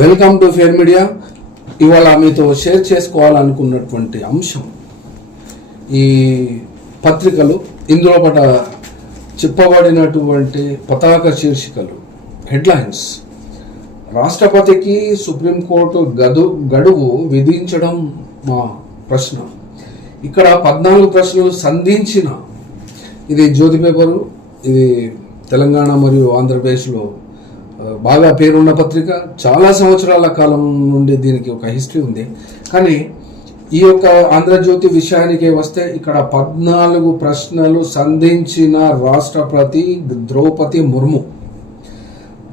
Welcome to fair media. ఇవాళ మీతో share చేసుకోవాలనుకున్నటువంటి అంశం ఈ పత్రికలు ఇందులో పట చెప్పబడినటువంటి పతాక శీర్షికలు హెడ్లైన్స్. రాష్ట్రపతికి సుప్రీంకోర్టు గదు గడువు విధించడం మా ప్రశ్న. ఇక్కడ పద్నాలుగు ప్రశ్నలు సంధించిన ఇది జ్యోతి పేపరు ఇది తెలంగాణ మరియు ఆంధ్రప్రదేశ్లో బాగా పేరున్న పత్రిక చాలా సంవత్సరాల కాలం నుండి దీనికి ఒక హిస్టరీ ఉంది. కానీ ఈ యొక్క ఆంధ్రజ్యోతి విషయానికి వస్తే ఇక్కడ పద్నాలుగు ప్రశ్నలు సంధించిన రాష్ట్రపతి ద్రౌపది ముర్ము.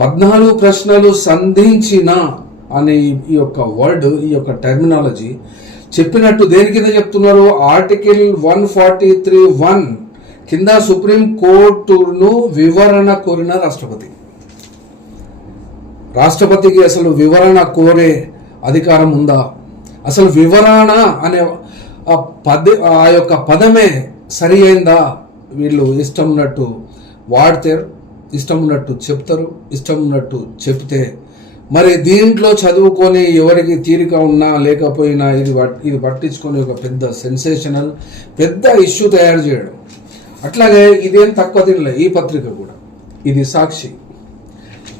పద్నాలుగు ప్రశ్నలు సంధించిన అనే ఈ- ఈ యొక్క వర్డ్ ఈ యొక్క టెర్మినాలజీ చెప్పినట్టు దేని కింద చెప్తున్నారు article one forty three one కింద సుప్రీం కోర్టును వివరణ కోరిన రాష్ట్రపతి. రాష్ట్రపతికి అసలు వివరణ కోరే అధికారం ఉందా? అసలు వివరణ అనే ఆ పద ఆ యొక్క పదమే సరి అయిందా? వీళ్ళు ఇష్టం ఉన్నట్టు వాడితే ఇష్టం ఉన్నట్టు చెప్తారు ఇష్టం ఉన్నట్టు చెప్తే. మరి దీంట్లో చదువుకొని ఎవరికి తీరిక ఉన్నా లేకపోయినా ఇది ఇది పట్టించుకొని ఒక పెద్ద సెన్సేషనల్ పెద్ద ఇష్యూ తయారు చేయడం. అట్లాగే ఇదేం తక్కువ తినలే ఈ పత్రిక కూడా. ఇది సాక్షి.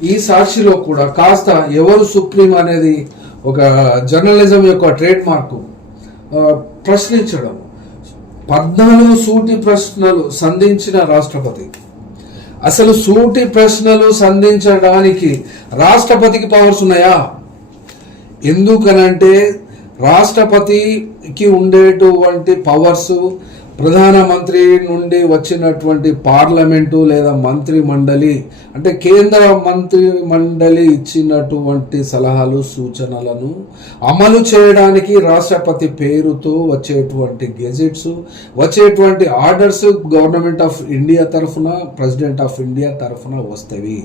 ఈ సాక్షిలో కూడా కాస్త ఎవరు సుప్రీం అనేది ఒక జర్నలిజం యొక్క ట్రేడ్ మార్కు ప్రశ్నించడం. పద్నాలుగు సూటి ప్రశ్నలు సంధించిన రాష్ట్రపతి. అసలు సూటి ప్రశ్నలు సంధించడానికి రాష్ట్రపతికి పవర్స్ ఉన్నాయా? ఎందుకనంటే రాష్ట్రపతికి ఉండేటువంటి పవర్స్ ప్రధానమంత్రి నుండి వచ్చినటువంటి పార్లమెంటు లేదా మంత్రి మండలి అంటే కేంద్ర మంత్రి మండలి ఇచ్చినటువంటి సలహాలు సూచనలను అమలు చేయడానికి రాష్ట్రపతి పేరుతో వచ్చేటువంటి గెజెట్స్ వచ్చేటువంటి ఆర్డర్స్ గవర్నమెంట్ ఆఫ్ ఇండియా తరఫున ప్రెసిడెంట్ ఆఫ్ ఇండియా తరఫున వస్తవి.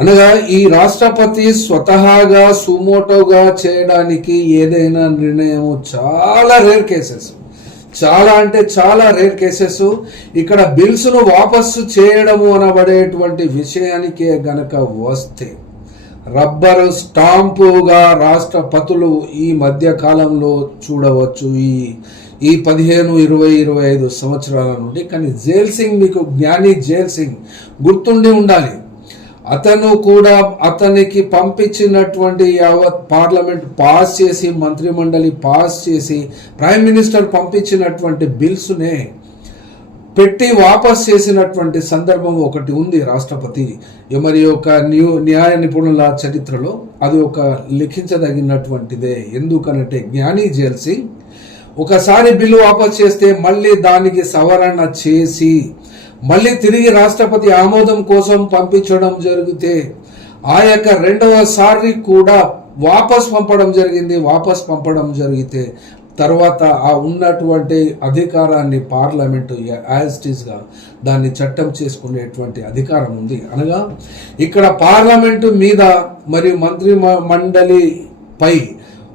అనగా ఈ రాష్ట్రపతి స్వతహాగా సుమోటోగా చేయడానికి ఏదైనా నిర్ణయం చాలా రేర్ కేసెస్. చాలా అంటే చాలా రేర్ కేసెస్ ఇక్కడ బిల్స్ను వాపస్సు చేయడము అనబడేటువంటి విషయానికే గనక వస్తే రబ్బరు స్టాంపుగా రాష్ట్రపతులు ఈ మధ్య కాలంలో చూడవచ్చు. ఈ ఈ పదిహేను ఇరవై ఇరవై ఐదు సంవత్సరాల నుండి. కానీ జైల్ సింగ్ మీకు జ్ఞాని జైల్ సింగ్ గుర్తుండి ఉండాలి. అతను కూడా అతనికి పంపించినటువంటి యావత్ పార్లమెంట్ పాస్ చేసి మంత్రిమండలి పాస్ చేసి ప్రైమ్ మినిస్టర్ పంపించినటువంటి బిల్స్నే పెట్టి వాపస్ చేసినటువంటి సందర్భం ఒకటి ఉంది రాష్ట్రపతి. మరి ఒక న్యూ న్యాయ నిపుణుల చరిత్రలో అది ఒక లిఖించదగినటువంటిదే. ఎందుకనంటే జ్ఞాని జైల్ సింగ్ ఒకసారి బిల్లు వాపస్ చేస్తే మళ్ళీ దానికి సవరణ చేసి మళ్ళీ తిరిగి రాష్ట్రపతి ఆమోదం కోసం పంపించడం జరిగితే ఆ యొక్క రెండవసారి కూడా వాపస్ పంపడం జరిగింది. వాపస్ పంపడం జరిగితే తర్వాత ఆ ఉన్నటువంటి అధికారాన్ని పార్లమెంటు యాజ్టీస్గా దాన్ని చట్టం చేసుకునేటువంటి అధికారం ఉంది. అనగా ఇక్కడ పార్లమెంటు మీద మరియు మంత్రి మ- మండలిపై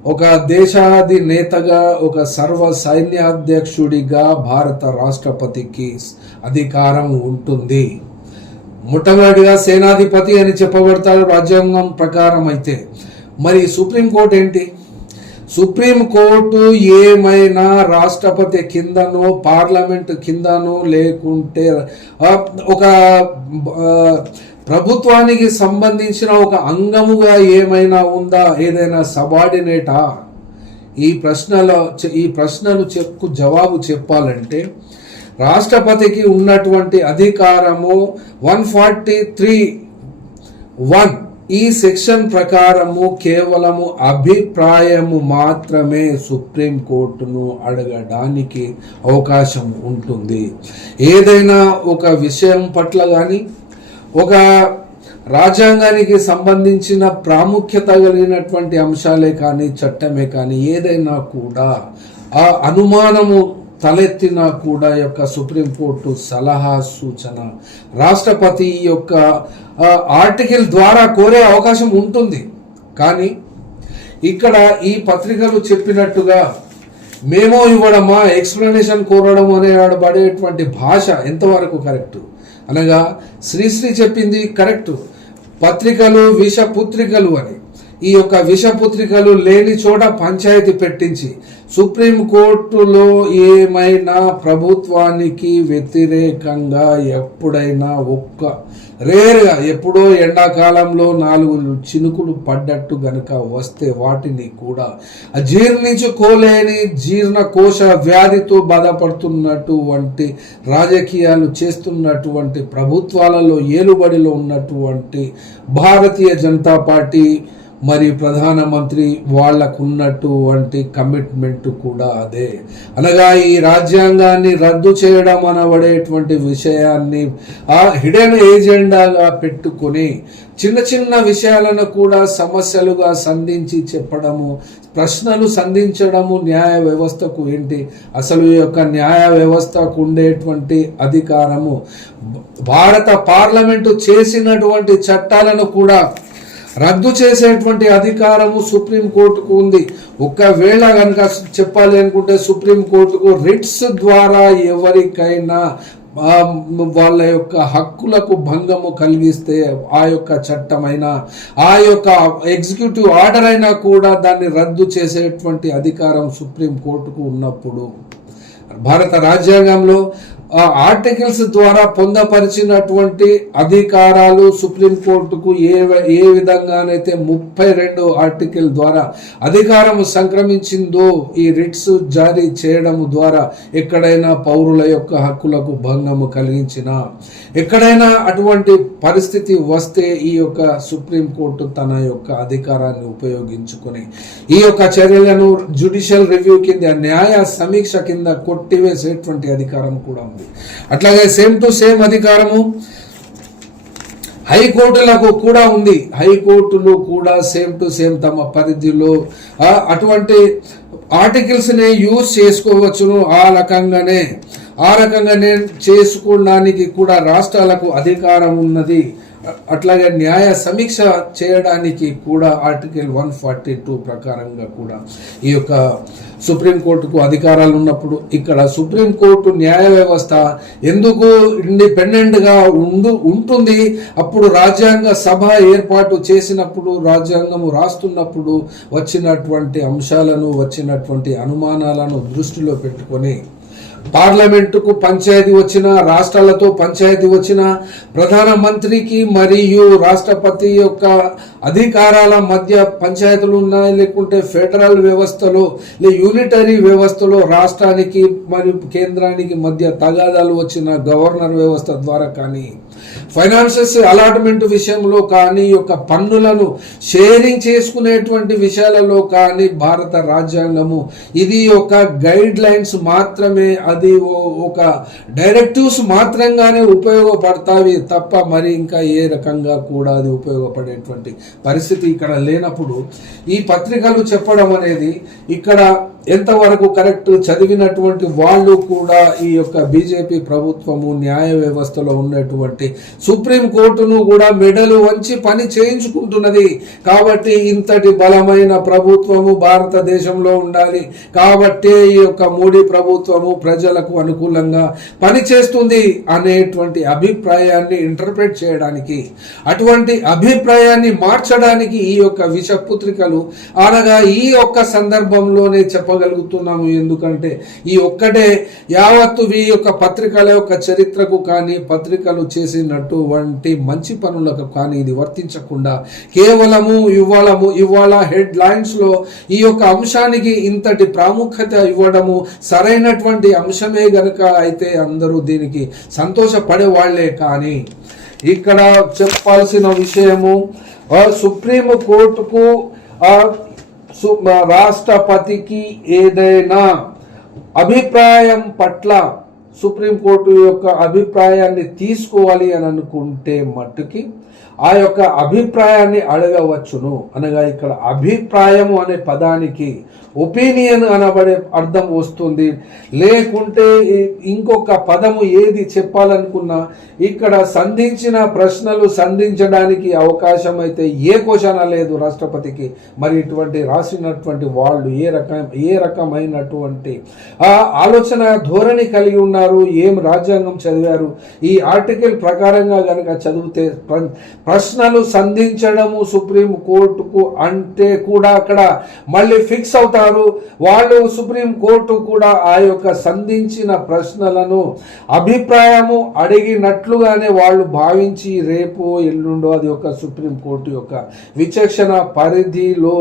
ఒక దేశాది నేతగా ఒక సర్వ సైన్యాధ్యక్షుడిగా భారత రాష్ట్రపతికి అధికారం ఉంటుంది. మొట్టమొదటిగా సేనాధిపతి అని చెప్పబడతాడు రాజ్యాంగం ప్రకారం అయితే మరి సుప్రీంకోర్టు ఏంటి? సుప్రీంకోర్టు ఏమైనా రాష్ట్రపతి కిందనో పార్లమెంట్ కిందనో లేకుంటే ఒక ప్రభుత్వానికి సంబంధించిన ఒక అంగముగా ఏమైనా ఉందా? ఏదైనా సబార్డినేటా? ఈ ప్రశ్నల ఈ ప్రశ్నలు చెప్పు జవాబు చెప్పాలంటే రాష్ట్రపతికి ఉన్నటువంటి అధికారము వన్ ఫార్టీ త్రీ వన్ ఈ సెక్షన్ ప్రకారము కేవలము అభిప్రాయము మాత్రమే సుప్రీంకోర్టును అడగడానికి అవకాశం ఉంటుంది. ఏదైనా ఒక విషయం పట్ల కానీ ఒక రాజ్యాంగానికి సంబంధించిన ప్రాముఖ్యత కలిగినటువంటి అంశాలే కానీ చట్టమే కానీ ఏదైనా కూడా ఆ అనుమానము తలెత్తినా కూడా యొక్క సుప్రీంకోర్టు సలహా సూచన. రాష్ట్రపతి యొక్క ఆర్టికల్ ద్వారా కోరే అవకాశం ఉంటుంది. కానీ ఇక్కడ ఈ పత్రికలు చెప్పినట్టుగా మేమో ఇవ్వడమా ఎక్స్ప్లెనేషన్ కోరడం అనే పడేటువంటి భాష ఎంతవరకు కరెక్ట్? అనగా శ్రీశ్రీ చెప్పింది కరెక్ట్. పత్రికలు విషపుత్రికలు అని. ఈ యొక్క విషపుత్రికలు లేని చోట పంచాయతీ పెట్టించి సుప్రీంకోర్టులో ఏమైనా ప్రభుత్వానికి వ్యతిరేకంగా ఎప్పుడైనా ఒక్క రేరుగా ఎప్పుడో ఎండాకాలంలో నాలుగు చినుకులు పడ్డట్టు గనక వస్తే వాటిని కూడా జీర్ణించుకోలేని జీర్ణకోశ వ్యాధితో బాధపడుతున్నటువంటి రాజకీయాలు చేస్తున్నటువంటి ప్రభుత్వాలలో ఏలుబడిలో ఉన్నటువంటి భారతీయ జనతా పార్టీ మరియు ప్రధానమంత్రి వాళ్ళకు ఉన్నటువంటి కమిట్మెంట్ కూడా అదే. అనగా ఈ రాజ్యాంగాన్ని రద్దు చేయడం అనబడేటువంటి విషయాన్ని ఆ హిడెన్ ఏజెండాగా పెట్టుకొని చిన్న చిన్న విషయాలను కూడా సమస్యలుగా సంధించి చెప్పడము ప్రశ్నలు సంధించడము న్యాయ వ్యవస్థకు ఏంటి? అసలు ఈ యొక్క న్యాయ వ్యవస్థకు ఉండేటువంటి అధికారము. భారత పార్లమెంటు చేసినటువంటి చట్టాలను కూడా రద్దు చేసేటువంటి అధికారము సుప్రీంకోర్టుకు ఉంది. ఒకవేళ కనుక చెప్పాలి అనుకుంటే సుప్రీంకోర్టుకు రిట్స్ ద్వారా ఎవరికైనా వాళ్ళ యొక్క హక్కులకు భంగము కలిగిస్తే ఆ యొక్క చట్టమైనా ఆ యొక్క ఎగ్జిక్యూటివ్ ఆర్డర్ అయినా కూడా దాన్ని రద్దు చేసేటువంటి అధికారం సుప్రీంకోర్టుకు ఉన్నప్పుడు భారత రాజ్యాంగంలో ఆర్టికల్స్ ద్వారా పొందపరిచినటువంటి అధికారాలు సుప్రీంకోర్టుకు ఏ ఏ విధంగానైతే ముప్పై రెండు ఆర్టికల్ ద్వారా అధికారం సంక్రమించిందో ఈ రిట్స్ జారీ చేయడం ద్వారా ఎక్కడైనా పౌరుల యొక్క హక్కులకు భంగము కలిగించిన ఎక్కడైనా అటువంటి పరిస్థితి వస్తే ఈ యొక్క సుప్రీంకోర్టు తన యొక్క అధికారాన్ని ఉపయోగించుకొని ఈ యొక్క చర్యలను జుడిషియల్ రివ్యూ కింద న్యాయ సమీక్ష కింద కొట్టివేసేటువంటి అధికారం కూడా ఉంది. అట్లాగే సేమ్ టు సేమ్ అధికారము హైకోర్టులకు కూడా ఉంది. హైకోర్టులు కూడా సేమ్ టు సేమ్ తమ పరిధిలో అటువంటి ఆర్టికల్స్ని యూజ్ చేసుకోవచ్చును ఆ రకంగానే. ఆ రకంగానే చేసుకోవడానికి కూడా రాష్ట్రాలకు అధికారం ఉన్నది. అట్లాగే న్యాయ సమీక్ష చేయడానికి కూడా ఆర్టికల్ వన్ ఫార్టీ టూ ప్రకారంగా కూడా ఈ యొక్క సుప్రీంకోర్టుకు అధికారాలు ఉన్నప్పుడు ఇక్కడ సుప్రీంకోర్టు న్యాయ వ్యవస్థ ఎందుకు ఇండిపెండెంట్గా ఉండు ఉంటుంది? అప్పుడు రాజ్యాంగ సభ ఏర్పాటు చేసినప్పుడు రాజ్యాంగము రాస్తున్నప్పుడు వచ్చినటువంటి అంశాలను వచ్చినటువంటి అనుమానాలను దృష్టిలో పెట్టుకొని పార్లమెంటుకు పంచాయతీ వచ్చిన రాష్ట్రాలతో పంచాయతీ వచ్చిన ప్రధానమంత్రికి మరియు రాష్ట్రపతి యొక్క అధికారాల మధ్య పంచాయతీలు ఉన్నాయి లేకుంటే ఫెడరల్ వ్యవస్థలో లే యూనిటరీ వ్యవస్థలో రాష్ట్రానికి మరియు కేంద్రానికి మధ్య తగాదాలు వచ్చిన గవర్నర్ వ్యవస్థ ద్వారా కానీ ఫైనాన్సెస్ అలాట్మెంట్ విషయంలో కానీ ఈ యొక్క పన్నులను షేరింగ్ చేసుకునేటువంటి విషయాలలో కానీ భారత రాజ్యాంగము ఇది ఒక గైడ్ లైన్స్ మాత్రమే అది ఓ- ఒక డైరెక్టివ్స్ మాత్రంగానే ఉపయోగపడతావి తప్ప మరి ఇంకా ఏ రకంగా కూడా అది ఉపయోగపడేటువంటి పరిస్థితి ఇక్కడ లేనప్పుడు ఈ పత్రికలు చెప్పడం అనేది ఇక్కడ ఎంతవరకు కరెక్ట్ చదివినటువంటి వాళ్ళు కూడా ఈ యొక్క బీజేపీ ప్రభుత్వము న్యాయ వ్యవస్థలో ఉన్నటువంటి సుప్రీం కోర్టును కూడా మెడలు వంచి పని చేయించుకుంటున్నది. కాబట్టి ఇంతటి బలమైన ప్రభుత్వము భారతదేశంలో ఉండాలి. కాబట్టి ఈ యొక్క మోడీ ప్రభుత్వము ప్రజలకు అనుకూలంగా పనిచేస్తుంది అనేటువంటి అభిప్రాయాన్ని ఇంటర్ప్రెట్ చేయడానికి అటువంటి అభిప్రాయాన్ని మార్చడానికి ఈ యొక్క విషపుత్రికలు అనగా ఈ యొక్క సందర్భంలోనే చెప్పగలుగుతున్నాము. ఎందుకంటే ఈ ఒక్కటే యావత్తు ఈ యొక్క పత్రికల యొక్క చరిత్రకు కానీ పత్రికలు చేసినటువంటి మంచి పనులకు కానీ ఇది వర్తించకుండా కేవలము ఇవ్వాలము ఇవాళ హెడ్ లైన్స్లో ఈ యొక్క అంశానికి ఇంతటి ప్రాముఖ్యత ఇవ్వడము సరైనటువంటి అంశమే గనుక అయితే అందరూ దీనికి సంతోషపడే వాళ్ళే కానీ ఇక్కడ చెప్పాల్సిన విషయము సుప్రీం కోర్టుకు రాష్ట్రపతికి ఏదైనా అభిప్రాయం పట్ల సుప్రీంకోర్టు యొక్క అభిప్రాయాన్ని తీసుకోవాలి అని అనుకుంటే మట్టుకి ఆ యొక్క అభిప్రాయాన్ని అడగవచ్చును. అనగా ఇక్కడ అభిప్రాయము అనే పదానికి ఒపీనియన్ అనబడే అర్థం వస్తుంది. లేకుంటే ఇంకొక పదము ఏది చెప్పాలనుకున్నా ఇక్కడ సంధించిన ప్రశ్నలు సంధించడానికి అవకాశం అయితే ఏ క్వశ్చన లేదు రాష్ట్రపతికి. మరి ఇటువంటి రాసినటువంటి వాళ్ళు ఏ రకం ఏ రకమైనటువంటి ఆలోచన ధోరణి కలిగి ఉన్నారు ఏం రాజ్యాంగం చదివారు ఈ ఆర్టికల్ ప్రకారంగా గనక చదివితే ప్రశ్నలు సంధించడము సుప్రీం కోర్టుకు అంటే కూడా అక్కడ మళ్ళీ ఫిక్స్ అవుతారు. వాళ్ళు సుప్రీం కోర్టు కూడా ఆ యొక్క సంధించిన ప్రశ్నలను అభిప్రాయము అడిగినట్లుగానే వాళ్ళు భావించి రేపు ఎల్లుండో అది ఒక సుప్రీం కోర్టు యొక్క విచక్షణ పరిధిలో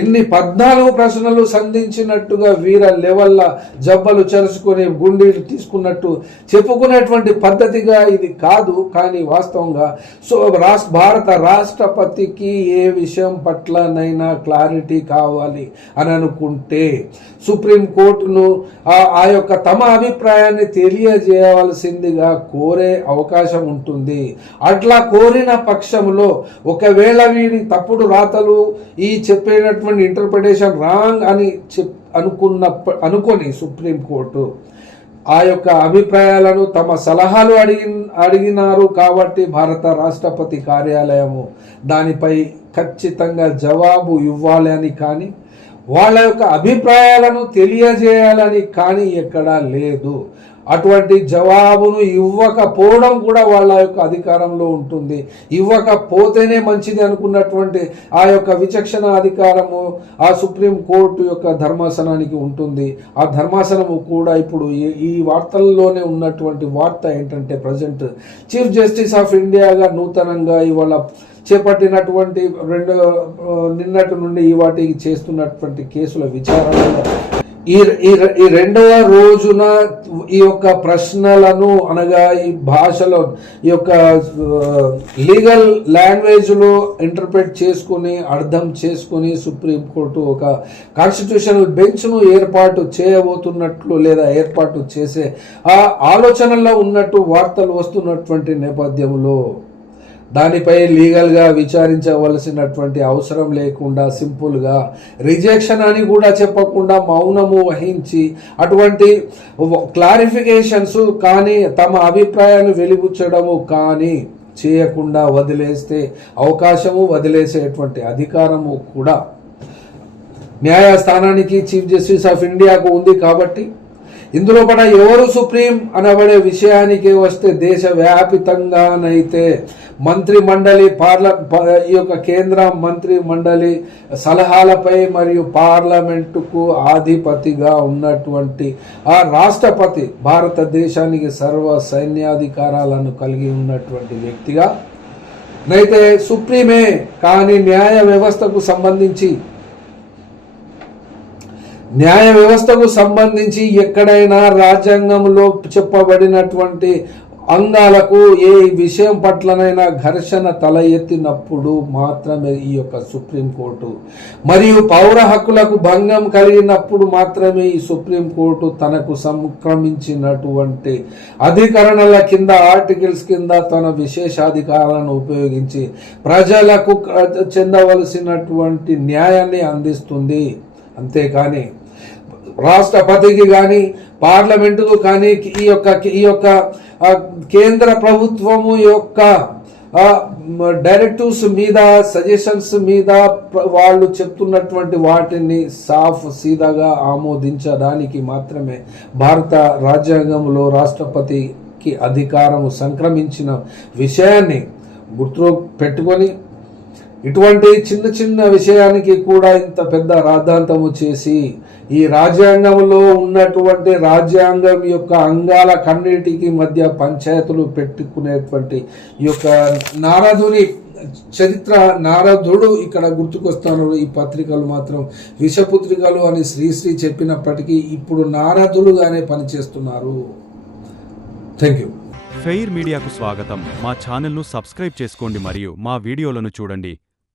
ఇన్ని పద్నాలుగు ప్రశ్నలు సంధించినట్టుగా వీర లెవెల్ల జబ్బలు చరుచుకొని గుండీలు తీసుకున్నట్టు చెప్పుకునేటువంటి పద్ధతిగా ఇది కాదు. కానీ వాస్తవంగా సో రాష్ట్ర భారత రాష్ట్రపతికి ఏ విషయం పట్లనైనా క్లారిటీ కావాలి అని అనుకుంటే సుప్రీం కోర్టును ఆ- యొక్క తమ అభిప్రాయాన్ని తెలియజేయవలసిందిగా కోరే అవకాశం ఉంటుంది. అట్లా కోరిన పక్షంలో ఒకవేళ వీడి తప్పుడు రాతలు ఈ చెప్పేటటువంటి ఇంటర్ప్రిటేషన్ రాంగ్ అని చెప్ అనుకున్న అనుకొని సుప్రీం కోర్టు ఆ యొక్క అభిప్రాయాలను తమ సలహాలు అడిగి అడిగినారు కాబట్టి భారత రాష్ట్రపతి కార్యాలయము దానిపై ఖచ్చితంగా జవాబు ఇవ్వాలని కానీ వాళ్ళ యొక్క అభిప్రాయాలను తెలియజేయాలని కానీ ఎక్కడా లేదు. అటువంటి జవాబును ఇవ్వకపోవడం కూడా వాళ్ళ యొక్క అధికారంలో ఉంటుంది. ఇవ్వకపోతేనే మంచిది అనుకున్నటువంటి ఆ యొక్క విచక్షణ అధికారము ఆ సుప్రీం కోర్టు యొక్క ధర్మాసనానికి ఉంటుంది. ఆ ధర్మాసనము కూడా ఇప్పుడు ఈ- ఈ వార్తల్లోనే ఉన్నటువంటి వార్త ఏంటంటే ప్రజెంట్ చీఫ్ జస్టిస్ ఆఫ్ ఇండియాగా నూతనంగా ఇవాళ చేపట్టినటువంటి రెండు నిన్నటి నుండి ఈ వాటికి చేస్తున్నటువంటి కేసుల విచారణలో ఈ ఈ ఈ రెండవ రోజున ఈ యొక్క ప్రశ్నలను అనగా ఈ భాషలో ఈ యొక్క లీగల్ లాంగ్వేజ్లో ఇంటర్ప్రిట్ చేసుకుని అర్థం చేసుకుని సుప్రీంకోర్టు ఒక కాన్స్టిట్యూషనల్ బెంచ్ను ఏర్పాటు చేయబోతున్నట్లు లేదా ఏర్పాటు చేసే ఆ ఆలోచనలో ఉన్నట్టు వార్తలు వస్తున్నటువంటి నేపథ్యంలో దానిపై లీగల్గా విచారించవలసినటువంటి అవసరం లేకుండా సింపుల్గా రిజెక్షన్ అని కూడా చెప్పకుండా మౌనము వహించి అటువంటి క్లారిఫికేషన్స్ కానీ తమ అభిప్రాయాలు వెలిబుచ్చడము కానీ చేయకుండా వదిలేస్తే అవకాశము వదిలేసేటువంటి అధికారము కూడా న్యాయస్థానానికి చీఫ్ జస్టిస్ ఆఫ్ ఇండియాకు ఉంది కాబట్టి ఇందులో కూడా ఎవరు సుప్రీం అనబడే విషయానికి వస్తే దేశవ్యాపితంగానైతే మంత్రి మండలి పార్ల ఈ యొక్క కేంద్ర మంత్రి మండలి సలహాలపై మరియు పార్లమెంటుకు ఆధిపతిగా ఉన్నటువంటి ఆ రాష్ట్రపతి భారతదేశానికి సర్వ సైన్యాధికారాలను కలిగి ఉన్నటువంటి వ్యక్తిగా నైతే సుప్రీమే కానీ న్యాయ వ్యవస్థకు సంబంధించి న్యాయ వ్యవస్థకు సంబంధించి ఎక్కడైనా రాజ్యాంగంలో చెప్పబడినటువంటి అంగాలకు ఏ విషయం పట్లనైనా ఘర్షణ తల ఎత్తినప్పుడు మాత్రమే ఈ యొక్క సుప్రీంకోర్టు. మరియు పౌర హక్కులకు భంగం కలిగినప్పుడు మాత్రమే ఈ సుప్రీంకోర్టు తనకు సంక్రమించినటువంటి అధికరణల కింద ఆర్టికల్స్ కింద తన విశేషాధికారాలను ఉపయోగించి ప్రజలకు చెందవలసినటువంటి న్యాయాన్ని అందిస్తుంది. అంతేకాని రాష్ట్రపతికి కానీ పార్లమెంటుకు కానీ ఈ యొక్క ఈ యొక్క కేంద్ర ప్రభుత్వము యొక్క డైరెక్టివ్స్ మీద సజెషన్స్ మీద వాళ్ళు చెప్తున్నటువంటి వాటిని సాఫ్ సీదాగా ఆమోదించడానికి మాత్రమే భారత రాజ్యాంగంలో రాష్ట్రపతికి అధికారము సంక్రమించిన విషయాన్ని గుర్తు పెట్టుకొని ఇటువంటి చిన్న చిన్న విషయానికి కూడా ఇంత పెద్ద రాద్ధాంతము చేసి ఈ రాజ్యాంగంలో ఉన్నటువంటి రాజ్యాంగం యొక్క అంగాల కన్నిటికి మధ్య పంచాయతీలు పెట్టుకునేటువంటి ఈ యొక్క నారదుని చరిత్ర నారదుడు ఇక్కడ గుర్తుకొస్తాను. ఈ పత్రికలు మాత్రం విషపుత్రికలు అని శ్రీశ్రీ చెప్పినప్పటికీ ఇప్పుడు నారదులుగానే పనిచేస్తున్నారు. థ్యాంక్ యూ ఫెయిర్ మీడియాకు స్వాగతం. మా ఛానల్ను సబ్స్క్రైబ్ చేసుకోండి మరియు మా వీడియోలను చూడండి.